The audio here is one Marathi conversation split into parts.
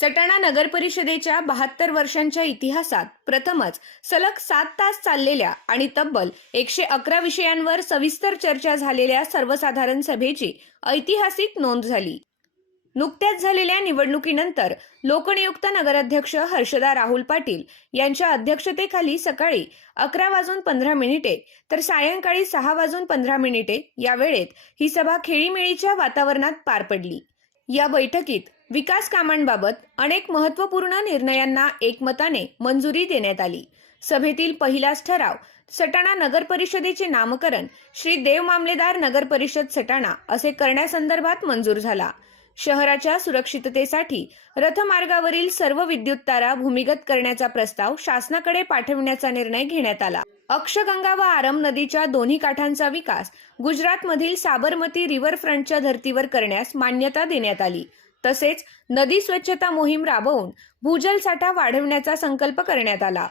सटाणा नगर परिषदेच्या 72 वर्षांच्या इतिहासात प्रथमच सलग 7 तास चाललेल्या आणि तब्बल 111 विषयांवर सविस्तर चर्चा झालेल्या सर्वसाधारण सभेची ऐतिहासिक नोंद झाली। नुकत्याच झालेल्या निवडणुकीनंतर लोकनियुक्त नगराध्यक्ष हर्षदा राहुल पाटील यांच्या अध्यक्षतेखाली सकाळी 11:15 तर सायंकाळी 6:15 या वेळेत ही सभा खेळीमेळीच्या वातावरणात पार पडली। या बैठकीत विकास कामांबाबत अनेक महत्त्वपूर्ण निर्णयांना एकमताने मंजुरी देण्यात आली। सभेतील पहिलाच ठराव सटाणा नगर परिषदेचे नामकरण श्री देव मामलेदार नगर परिषद सटाणा असे करण्यासंदर्भात मंजूर झाला। शहराच्या सुरक्षिततेसाठी रथमार्गावरील सर्व विद्युत तारा भूमिगत करण्याचा प्रस्ताव शासनाकडे पाठविण्याचा निर्णय घेण्यात आला। अक्षगंगा व आरम नदीच्या दोन्ही काठांचा विकास गुजरातमधील साबरमती रिव्हरफ्रंटच्या धर्तीवर करण्यास मान्यता देण्यात आली। तसेच नदी स्वच्छता मोहीम राबवून भूजल साठा वाढवण्याचा संकल्प करण्यात आला।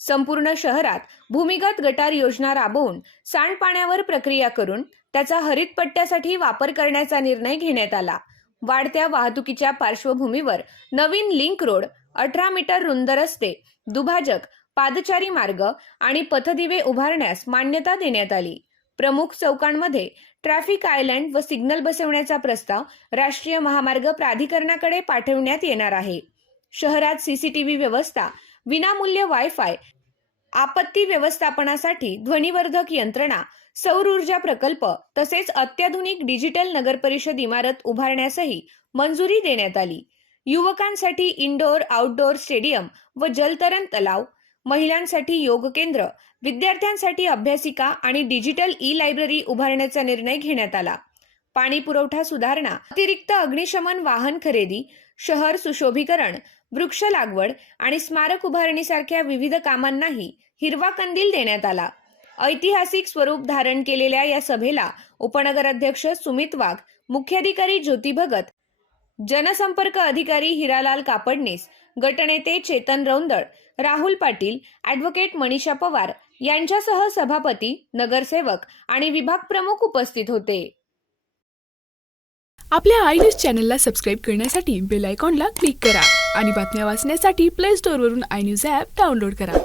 संपूर्ण शहरात भूमिगत गटार योजना राबवून सांडपाण्यावर प्रक्रिया करून त्याचा हरित पट्ट्यासाठी वापर करण्याचा निर्णय घेण्यात आला। वाढत्या वाहतुकीच्या पार्श्वभूमीवर नवीन लिंक रोड, 18 मीटर रुंद रस्ते, दुभाजक, पादचारी मार्ग आणि पथदिवे उभारण्यास मान्यता देण्यात आली। प्रमुख चौकांमध्ये ट्रॅफिक आयलँड व सिग्नल बसवण्याचा प्रस्ताव राष्ट्रीय महामार्ग प्राधिकरणाकडे पाठवण्यात येणार आहे। शहरात सीसीटीव्ही व्यवस्था, विनामूल्य वायफाय, आपत्ती व्यवस्थापनासाठी ध्वनिवर्धक यंत्रणा, सौर ऊर्जा प्रकल्प तसेच अत्याधुनिक डिजिटल नगरपरिषद इमारत उभारण्यासही मंजुरी देण्यात आली। युवकांसाठी इंडोर आउटडोर स्टेडियम व जलतरण तलाव, महिलांसाठी योग केंद्र, विद्यार्थ्यांसाठी अभ्यासिका आणि डिजिटल ई-लायब्ररी उभारण्याचा निर्णय घेण्यात आला। पाणी पुरवठा सुधारणा, अतिरिक्त अग्निशमन वाहन खरेदी, शहर सुशोभीकरण, वृक्ष लागवड आणि स्मारक उभारणीसारख्या विविध कामांनाही हिरवा कंदील देण्यात आला। ऐतिहासिक स्वरूप धारण केलेल्या या सभेला उपनगराध्यक्ष सुमित वाघ, मुख्याधिकारी ज्योती भगत, जनसंपर्क अधिकारी हिरालाल कापडनीस, गटनेते चेतन रौंदळ, राहुल पाटील, ॲडव्होकेट मनीषा पवार यांच्यासह सभापती, नगरसेवक आणि विभाग प्रमुख उपस्थित होते। आपल्या आय न्यूज चॅनलला सबस्क्राईब करण्यासाठी बेल आयकॉनला क्लिक करा आणि बातम्या वाचण्यासाठी प्ले स्टोअरवरून आय न्यूज ॲप डाउनलोड करा।